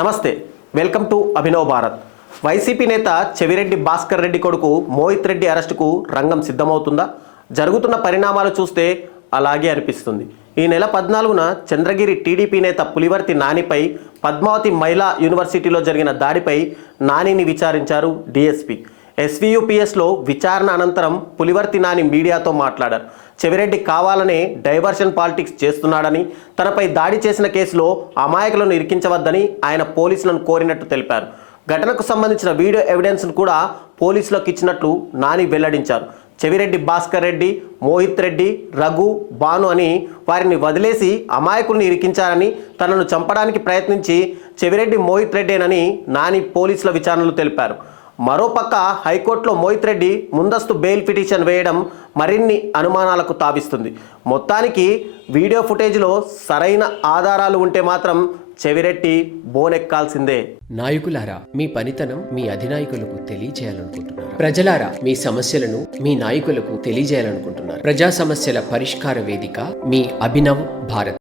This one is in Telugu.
నమస్తే, welcome to Abhinav Bharat. YCP నేత చెవిరెడ్డి భాస్కర్ రెడ్డి కొడుకు మోహిత్ రెడ్డి అరెస్టుకు రంగం సిద్ధమవుతుందా? జరుగుతున్న పరిణామాలు చూస్తే అలాగే అనిపిస్తుంది. ఈ నెల 14న చంద్రగిరి టీడీపీ నేత పులివర్తి నానిపై పద్మావతి మహిళా యూనివర్సిటీలో జరిగిన దాడిపై నానిని విచారించారు డీఎస్పీ. ఎస్వీయూపీఎస్లో విచారణ అనంతరం పులివర్తి నాని మీడియాతో మాట్లాడారు. చెవిరెడ్డి కావాలనే డైవర్షన్ పాలిటిక్స్ చేస్తున్నాడని, తనపై దాడి చేసిన కేసులో అమాయకులను ఇరికించవద్దని ఆయన పోలీసులను కోరినట్టు తెలిపారు. ఘటనకు సంబంధించిన వీడియో ఎవిడెన్స్ను కూడా పోలీసులకు ఇచ్చినట్లు నాని వెల్లడించారు. చెవిరెడ్డి భాస్కర్ రెడ్డి, మోహిత్ రెడ్డి, రఘు, భాను అని వారిని వదిలేసి అమాయకుల్ని ఇరికించారని, తనను చంపడానికి ప్రయత్నించి చెవిరెడ్డి మోహిత్ రెడ్డేనని నాని పోలీసుల విచారణలో తెలిపారు. మరోపక్క హైకోర్టులో మోహిత్ రెడ్డి ముందస్తు బెయిల్ పిటిషన్ వేయడం మరిన్ని అనుమానాలకు తావిస్తుంది. మొత్తానికి వీడియో ఫుటేజ్లో సరైన ఆధారాలు ఉంటే మాత్రం చెవిరెడ్డి బోనెక్కాల్సిందే. నాయకులారా, మీ పనితనం మీ అధినాయకులకు తెలియజేయాలనుకుంటున్నారు. ప్రజలారా, మీ సమస్యలను మీ నాయకులకు తెలియజేయాలనుకుంటున్నారు. ప్రజా సమస్యల పరిష్కార వేదిక మీ అభినవ్ భారత్.